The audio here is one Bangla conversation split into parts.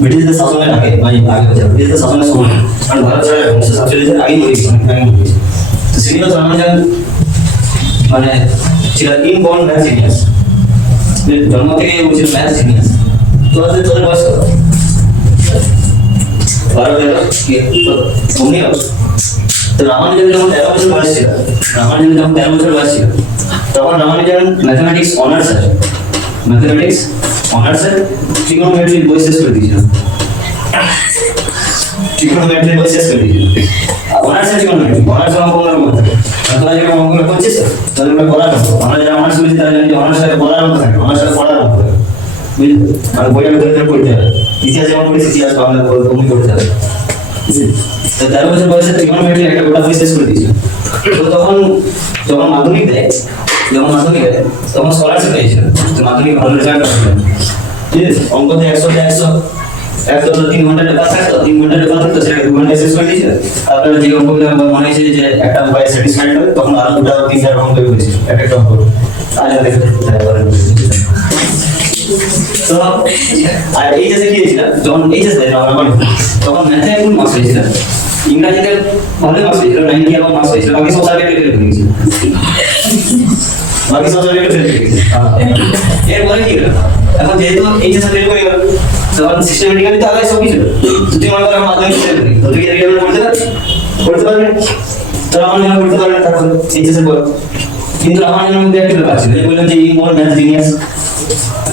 ব্রিটিশদের শাসনের আগে ব্রিটিশদের শাসনের সময় কারণ ভারত ছাড়া 1947 আগেই হয়ে গেছে, অনেক আগে হয়ে গেছে। তো শ্রীনিবাস রামানুজন মানে ছিল ইনবর্ন ম্যাথ জিনিয়াস, জন্ম থেকে ছিল ম্যাথ জিনিয়াস। তোদের বয়স কত? 12-13 অমনি হবে। তো রামানুজন যখন 13 বছর বয়স ছিল, তখন রামানুজন ম্যাথমেটিক্স অনার্স আছে, ট্রিগোনোমেট্রির বই শেষ করে দিয়েছিল। অনার্স অঙ্কনের মধ্যে তোরা যেটা অঙ্কন করছিস তাদের পড়ার মতো, আমরা যারা অনার্স করেছি তারা জানি অনার্স পড়ার মতো থাকে, অনার্স পড়ার মতো থাকে, বুঝলি? আর বইটা ধরে পড়তে হবে, ইতিহাস যেমন পড়েছি ইতিহাস বাংলা তুমি পড়তে হবে। 13 বছর বয়সে ট্রিগোনোমেট্রি একটা গোটা বই শেষ করে দিয়েছিল। তো তখন যখন মাধ্যমিক দেয় তখন স্কলারশিপ পেয়েছিল, মাধ্যমিক ভালো রেজাল্ট আসবে, ঠিক আছে? অঙ্কতে 100 3 ঘন্টা পেপার থাকতো, 3 ঘন্টা পেপার থাকতো, সেটা 2 ঘন্টায় শেষ করে দিয়েছিল। তারপরে যে অঙ্কগুলো মনে হয়েছে যে একটা উপায় স্যাটিসফাইড হবে, তখন আরো 2-3-4 অঙ্ক তৈরি করেছিল, একটা অঙ্ক আজ দেখে তো। আর এইচএসে কি হয়েছিল, যখন এইচএস দেয় তখন ম্যাথে ফুল মার্কস হয়েছিল, ইংরাজিতে ভালোই মার্কস হয়েছিল, 90 এবং মার্কস হয়েছিল, বাকি সব সাবজেক্টে ফেল করে গেছিল। এরপরে কি হলো, এখন যেহেতু এইচএস ফেল করে গেল তখন সিস্টেমেটিক্যালি তো আগে সব কিছু তুই মনে কর মাধ্যমিক ফেল করি তো তুই কি রিলেভেল করতে পারবে তো আমার জন্য করতে পারবে, তারপর এইচএস এর পর। কিন্তু আমার জন্য মধ্যে একটা ব্যাপার ছিল, বললাম যে এই মোর ম্যাথ জিনিয়াস,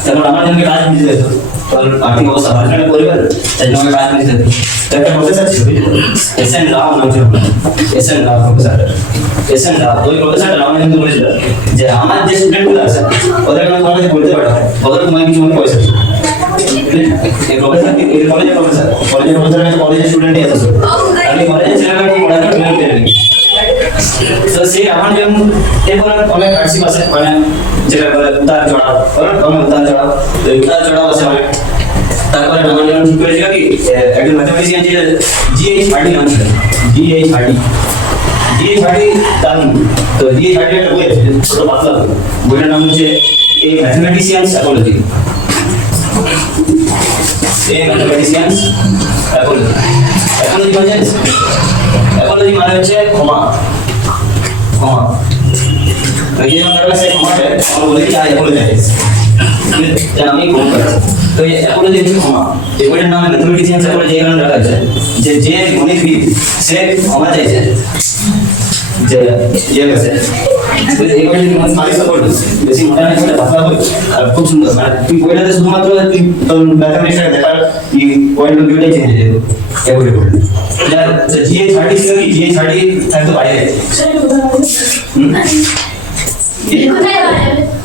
তখন আমার জন্য কাজ দিতে যেত, কারণ আর্থিক অবস্থা ভালো একটা পরিবার, তাই জন্য কাজ দিতে যেত। তো একটা প্রফেসর ছিল, এসএন রাও নাম ছিল, এসএন রাও প্রফেসর, ওই প্রফেসরটা আমাকে কিন্তু বলেছিল যে আমার যে স্টুডেন্টগুলো আছে ওদের আমি তোমাকে বলতে পারবো, ওদের তোমার কিছু পয়সা এই প্রফেসর এই কলেজের স্টুডেন্টই আছে, আমি কলেজে ছেলেমেয়েকে পড়াতে পেরে তো সে আমার যেমন এরপর অনেক আর্টসিপ আছে, মানে যেটা বলে উতার চড়াও, তো উতার চড়াও আছে অনেক। তারপরে আমার যেমন ঠিক করেছিল কি একজন ম্যাথমেটিশিয়ান ছিল জিএইচ হার্ডি নাম ছিল, জিএইচ হার্ডি দারুণ। তো জিএইচ হার্ডি একটা বই আছে ছোট পাতলা বই, বইটার নাম হচ্ছে এ ম্যাথমেটিশিয়ানস অ্যাপোলজি। অ্যাপোলজি মানে হচ্ছে ক্ষমা। আমি তো এই অ্যাপোলজি হচ্ছে ক্ষমা, এই বইটার নামে ম্যাথমেটিশিয়ানস অ্যাপোলজি এই কারণে রাখা আছে যে গণিতবিদ সে ক্ষমা চাইছে যে গেছে এই বইটা তুমি মালিশ করবে বেশি মোটা না করে ভাষা বই আর খুব সুন্দর, মানে তুই বইটাতে শুধুমাত্র তুই ম্যাথমেটিক্সটা দেখার এই পয়েন্ট দুটোই চেঞ্জ হয়ে যাবে এই বইটা পড়লে। যার জিএইচ হার্ডি ছিল কি জিএইচ হার্ডি থাকতো বাইরে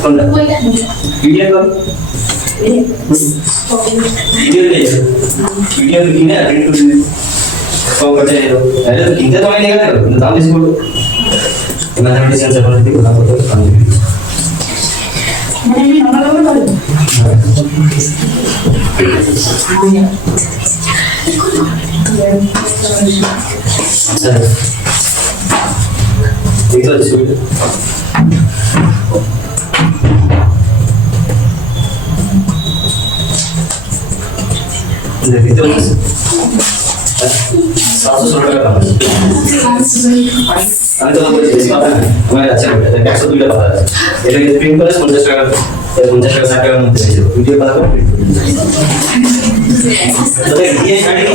কোনটা ভিডিও কিনে কম করতে চাইলো আরে তো কিনতে তো আমি নিয়ে গেল দাম বেশি করবো ম্যাথমেটিশিয়ানস এখন দিকে দাম কত আমি ঠিক আছে দেখতে পাচ্ছেন 716 টাকা দাম আছে। আমি তো বলছি বেশি কথা না, আমার আছে 102 টাকা আছে, এটা যদি প্রিন্ট করে 50 টাকা 60 টাকার মধ্যে হয়ে যাবে। ভিডিও কল করে তো এই শাড়ি কি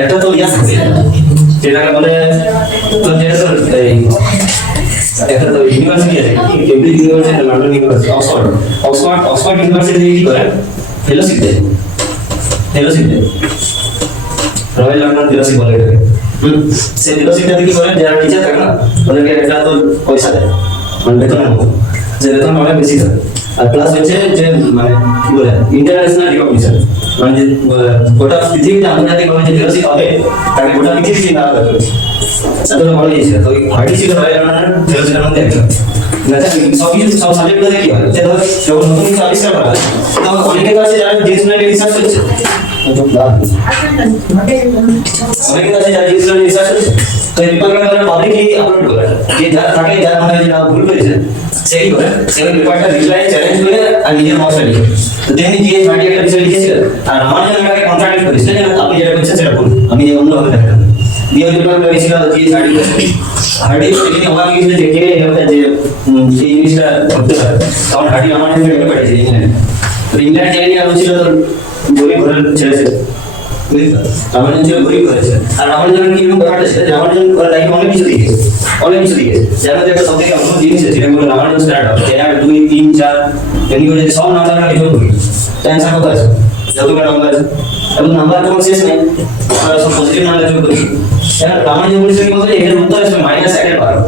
একটা তো ইয়াস আছে যেটাকে বলে তো যেটা তো এই একটা তো ইউনিভার্সিটি আছে Cambridge university, London university, Oxford university কি করে ফেলোশিপ দেয় রয়্যাল লন্ডন ফেলোশিপ বলে এটাকে। সেই ফেলোশিপটা কি করে যারা টিচার থাকে না ওদেরকে একটা তো পয়সা দেয়, মানে বেতনের মতো, যে বেতন অনেক বেশি দেয়। আর প্লাস হচ্ছে যে মানে কি বলে ইন্টারন্যাশনাল রিকগনিশন, মানে যে গোটা পৃথিবীতে আন্তর্জাতিক ভাবে যে ফেলোশিপ হবে তাকে গোটা পৃথিবী চিন্তা করে এতটা বড় হয়েছিল। তো ওই হার্ডি ছিল রয়্যাল লন্ডনের ফেলোশিপের মধ্যে একটা সব সাবজেক্টগুলোতে কি হয় যে ধর যখন নতুন কিছু আবিষ্কার করা হয় তখন অনেকের কাছে যারা ডিসিপ্লিনারি রিসার্চ করছে অনেকের কাছে যারা ডিসিপ্লিনারি রিসার্চ করছে তো এই পেপারগুলো তারা পাবলিকলি আপলোড করে, যে যারা থাকে যার মনে হয় যে না ভুল করেছে সে কি করে সে ওই পেপারটা রিপ্লাই চ্যালেঞ্জ করে আর নিজের মশলা লিখে। তো তেমনি জিএস হার্ডি একটা বিষয় লিখেছিল আর আমার জন্য করেছিলেন আপনি যেটা করছেন সেটা করুন, আমি অন্যভাবে দেখালাম। দিয়ে ওই দুটো গেছিল দিয়ে হার্ডি হার্ডি সেদিন আমাকে গেছিল যে কে যে সেই জিনিসটা করতে পারে, তখন হার্ডি আমার কাছে পাঠিয়েছে ইংল্যান্ড। তো ইংল্যান্ড জায়গায় আমি ছিল তোর গরিব ঘরের ছেলে ছিল, আমার ছিল গরিব ঘরের ছেলে। আর আমার জন্য কিরকম ব্যাপারটা ছিল যে আমার জন্য লাইফে অনেক কিছু দিয়ে গেছে, অনেক কিছু দিয়ে গেছে। যেন একটা সব থেকে অন্য জিনিস যেটা বলে আমার জন্য স্টার্ট হবে 1 2 3 4 এমনি করে সব নাম্বার আমি যোগ করি, টেনশন কত আছে যতগুলো নাম্বার আছে, এবং নাম্বার কোনো শেষ নেই, আমরা সব পজিটিভ নাম্বার যোগ করি। এখন আমার যে বলেছে কি বলতে এর উত্তর আসবে -1/12,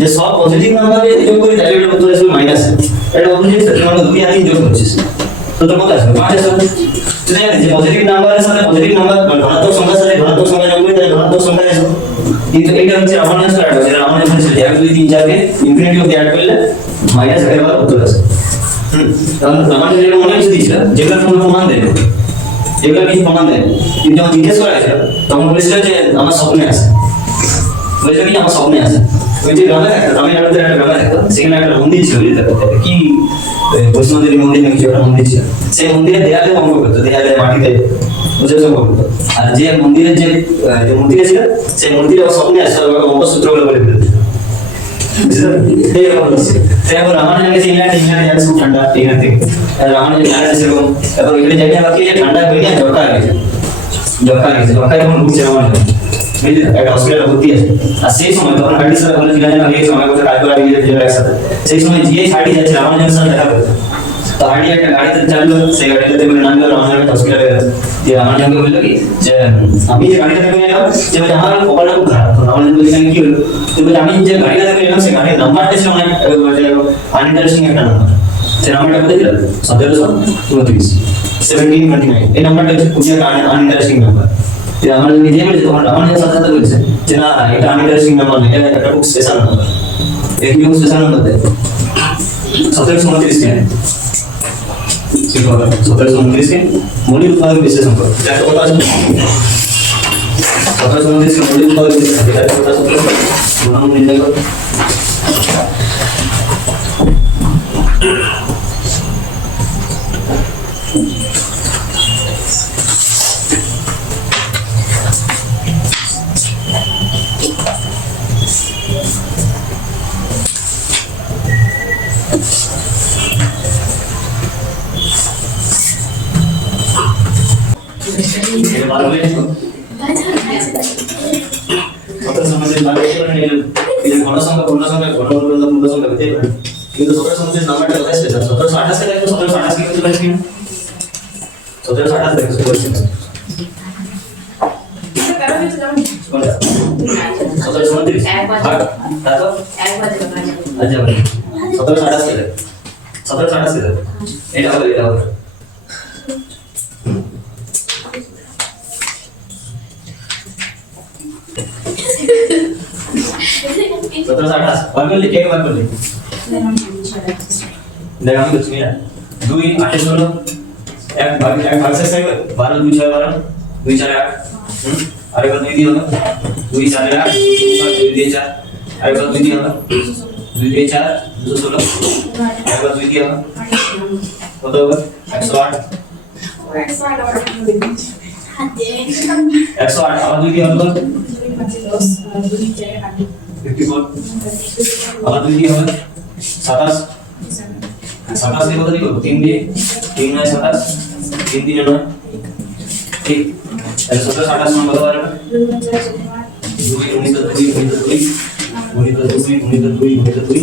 যে সব পজিটিভ নাম্বারে যোগ করি তাহলে এর উত্তর আসবে মাইনাস। এটা বলতে যে তোমরা 2 আর 3 যোগ করছিস তো তোর কত আসবে 5 আসবে। তুই জানিস যে পজিটিভ নাম্বারের সাথে পজিটিভ নাম্বার ধনাত্মক সংখ্যার সাথে ধনাত্মক সংখ্যা যোগ করি তাহলে ধনাত্মক সংখ্যা আসবে। কিন্তু এটা হচ্ছে আমার জন্য স্টার্ট হবে, যেটা আমার জন্য ছিল 1 2 3 4 কে ইনফিনিটি অবধি অ্যাড করলে -1/12 উত্তর আসবে। তাহলে আমার জন্য অনেক কিছু দিয়েছিল যেগুলো কোনো প্রমাণ দেয় না, যেগুলো কিছু প্রমাণ দেয় না। কিন্তু যখন জিজ্ঞেস করা হয়েছিল তখন বলেছিল যে আমার স্বপ্নে আছে, বলেছিল কি আমার স্বপ্নে আছে। ওই যে গ্রামে থাকতো, আমি একটা গ্রামে থাকতো, সেখানে একটা মন্দির ছিল, কি বৈষ্ণবদেবী মন্দির না কিছু একটা মন্দির ছিল। সেই মন্দিরে দেয়ালে অঙ্ক করতো, দেয়ালে মাটিতে বসে অঙ্ক করতো। আর যে মন্দিরের যে মূর্তিটা ছিল সেই মন্দিরে স্বপ্নে আসতো অঙ্ক সূত্রগুলো বলে ফেলতো। আমার ইংল্যান্ড খুব ঠান্ডা এখান থেকে আমার সেরকম, তারপর ওইখানে যাই ঠান্ডা হয়ে গেছে, জ্বর গেছে, জ্বরটা যখন ঢুকছে আমার একটা হসপিটালে ভর্তি আছে। আর সেই সময় তখন হার্ডি স্যার বলেছিল যে আমি এই সময় কোথাও কাজ করা গিয়ে একসাথে, সেই সময় যে হার্ডি যাচ্ছে আমার জন্য সাথে দেখা করতো। তো হার্ডি একটা গাড়িতে চাললো, সেই গাড়িটাতে করে নামলো, আমার একটা হসপিটালে গেল। যে আমার জন্য বললো কি যে আমি যে গাড়িটাতে করে এলাম, যে আমার কপালটা খুব খারাপ, আমার জন্য বলছি কি হলো, তো বলছে আমি যে গাড়িটাতে করে এলাম সেই গাড়ির নাম্বারটা ছিল অনেক আনইন্টারেস্টিং একটা নাম্বার। সেই নাম্বারটা কোথায় ছিল 1729 1729, এই নাম্বারটা হচ্ছে খুবই একটা আনইন্টারেস্টিং নাম্বার। আমার নিজে বলেছে তখন আমার সাথে বলছে যে না এটা আনইন্টারেস্টিং নাম্বার না, এটা একটা খুব স্পেশাল নাম্বার। এই খুব স্পেশাল নাম্বার দেয় 1729 কে 1729 কে মৌলিক উৎপাদক বিশ্লেষণ করো, যার কথা আছে 1729 কে মৌলিক উৎপাদক বিশ্লেষণ, যার কথা আছে গুণাঙ্ক নির্ণয় করো। কিন্তু 1729 নাম্বারটা কোথায় ছিল 1728 থেকে 1728 কি করতে পারছিস 1728 থেকে শুরু করছিস 1729 ভাগ তারপর আচ্ছা 1728 থেকে 1728 থেকে এটা হবে 1728 বার করলি কে বার করলি দেখ আমি তো চিনি না 2 8 16 এক ভাগ শেষ হবে 12 2 6 12 2 4 8 আরেকবার 2 দিয়ে হবে 2 4 8 2 দিয়ে 4 আরেকবার 2 দিয়ে হবে 2 দিয়ে 4 216 আরেকবার 2 দিয়ে হবে কত হবে 108 108 আবার 2 দিয়ে হবে 54 আবার 2 দিয়ে হবে 27 27 দিয়ে কত দিব 3 দিয়ে 3 9 27 3 দিয়ে 9 ঠিক তাহলে 17 28 মান কত পারবে 2 19 2 19 2 19 2 19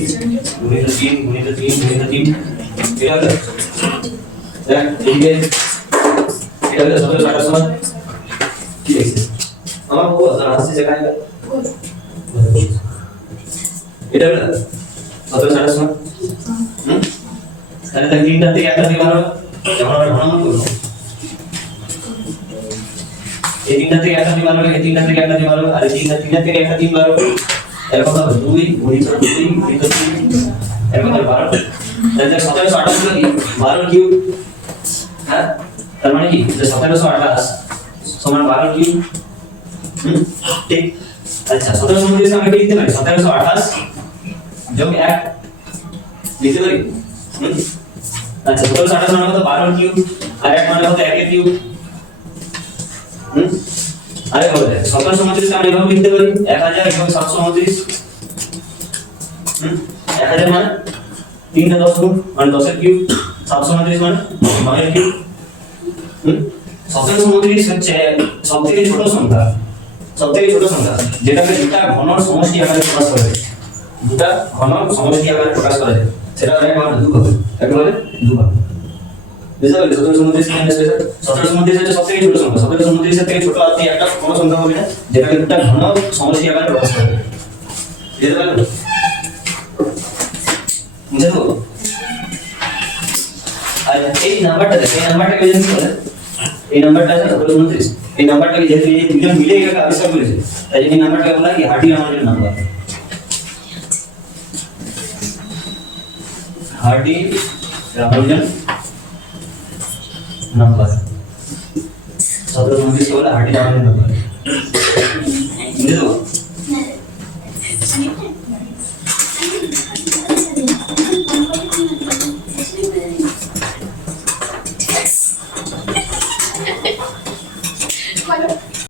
2 19 3 এটা হলো দেখ এদিকে এটা হলো 17 28 মান কি আছে আমার বাবু আসছে জায়গায় এটা হলো 17 28 মান তাহলে তিনটা থেকে একটা দিয়ে বারো যেমন আমরা ঘনমান করব এই তিনটা থেকে একটা দিয়ে বারো এই তিনটা থেকে একটা দিয়ে বারো আর এই তিনটা থেকে একটা দিয়ে বারো এরকম হবে 2 গুণিত 2 গুণিত 3 এরকম হবে 12 তাহলে 1728 হলো কি 12 কিউব হ্যাঁ তার মানে কি যে 1728 সমান 12 কিউব ঠিক আচ্ছা 1729 আমরা কি লিখতে পারি 1728 যোগ 1 লিখতে পারি আচ্ছা 1728 মানে কত 12 কিউব আর 1 মানে কত 1 এর কিউব আরে বলে 1729 আমরা এভাবে লিখতে পারি 1000 এবং 729 1000 মানে 3 টা 10 গুণ মানে 10 এর কিউব 729 মানে 9 এর কিউব 1729 হচ্ছে সবথেকে ছোট সংখ্যা যেটাকে দুটা ঘনর সমষ্টি আকারে প্রকাশ করা যায় দুটা ঘনর সমষ্টি আকারে প্রকাশ করা যায় সেটা একভাবে 2 হবে একভাবে 2 হবে বুঝতে পারলে 1729 মানে 1729 হচ্ছে সবথেকে ছোট সংখ্যা 1729 এর থেকে ছোট আর একটা কোনো সংখ্যা হবে না যেটাকে দুটা ঘনর সমষ্টি আকারে প্রকাশ করা যায় বুঝতে পারলে বুঝতে তো আর এই নাম্বারটা দেখো এই নাম্বারটাকে যদি বলে এই নাম্বারটা আছে 1729 এই নাম্বারটাকে যেহেতু এই দুজন মিলে এটাকে আবিষ্কার করেছে তাই এই নাম্বারটাকে বলা হয় হার্ডি রামানুজন নাম্বার 1729 বলে হার্ডি রামানুজন নাম্বার বুঝলে তো